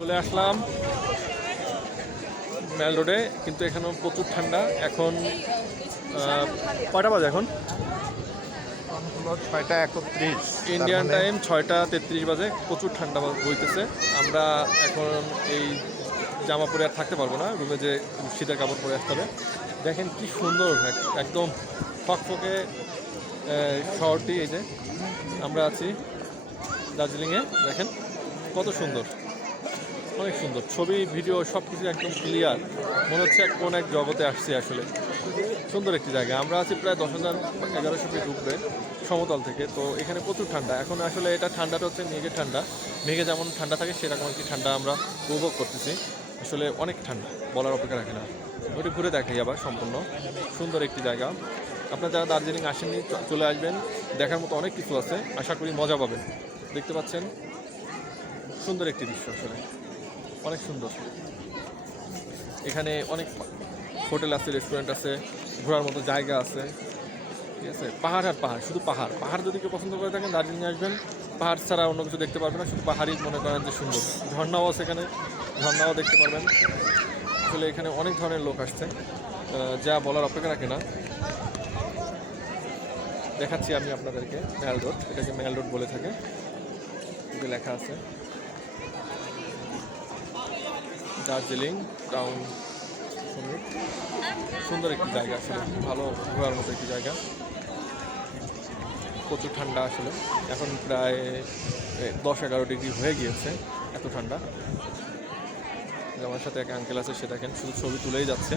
চলে আসলাম মেল রোডে কিন্তু এখানেও প্রচুর ঠান্ডা। এখন কয়টা বাজে এখন? ছয়টা একত্রিশ ইন্ডিয়ান মানে টাইম ছয়টা তেত্রিশ বাজে প্রচুর ঠান্ডা বইতেছে। আমরা এখন এই জামা পরে আর থাকতে পারব না রুমে যে শীতের কাপড় পরে আসতে হবে। দেখেন কি সুন্দর এক- একদম ফকফকে শহরটি এই যে। আমরা আছি দার্জিলিংয়ে দেখেন কত সুন্দর। অনেক সুন্দর। ছবি, ভিডিও সব কিছু একদম ক্লিয়ার মনে হচ্ছে এক কোন এক জগতে আসছে আসলে। সুন্দর একটি জায়গা। আমরা আছি প্রায় দশ হাজার এগারোশো ফিট উপরে, সমতল থেকে। তো এখানে প্রচুর ঠান্ডা। এখন আসলে এটা ঠান্ডাটা হচ্ছে মেঘের ঠান্ডা। মেঘে যেমন ঠান্ডা থাকে, সেরকম একটি ঠান্ডা আমরা উপভোগ করতেছি। আসলে অনেক ঠান্ডা, বলার অপেক্ষা রাখে না। ওটি ঘুরে দেখাই আবার সম্পূর্ণ। সুন্দর একটি জায়গা। আপনারা যারা দার্জিলিং আসেননি চলে আসবেন। দেখার মতো অনেক কিছু আছে। আশা করি মজা পাবেন। দেখতে পাচ্ছেন? সুন্দর একটি দৃশ্য আসলে। অনেক সুন্দর। এখানে অনেক হোটেল আছে রেস্টুরেন্ট আছে, ঘোরার মতো জায়গা আছে। ঠিক আছে? পাহাড় আর পাহাড়, শুধু পাহাড়। পাহাড় যদি কেউ পছন্দ করে থাকেন, দার্জিলিং আসবেন। পাহাড় ছাড়া অন্য কিছু দেখতে পারবেন না, শুধু পাহাড়ই মনে করেন যে সুন্দর। ঝর্ণাও আছে এখানে, ঝর্ণাও দেখতে পারবেন। আসলে এখানে অনেক ধরনের লোক আসছে যা বলার অপেক্ষা রাখে না। দেখাচ্ছি আমি আপনাদেরকে মেল রোড এটাকে মেল রোড বলে থাকে। লেখা আছে। দার্জিলিং টাউন সুন্দর। একটি জায়গা আসলে, ভালো ঘোরার মতো একটি জায়গা। প্রচুর ঠান্ডা আসলে। এখন প্রায় দশ এগারো ডিগ্রি হয়ে গিয়েছে, এত ঠান্ডা। আমার সাথে এক আঙ্কেল আছে, সে দেখেন, শুধু ছবি তুলেই যাচ্ছে।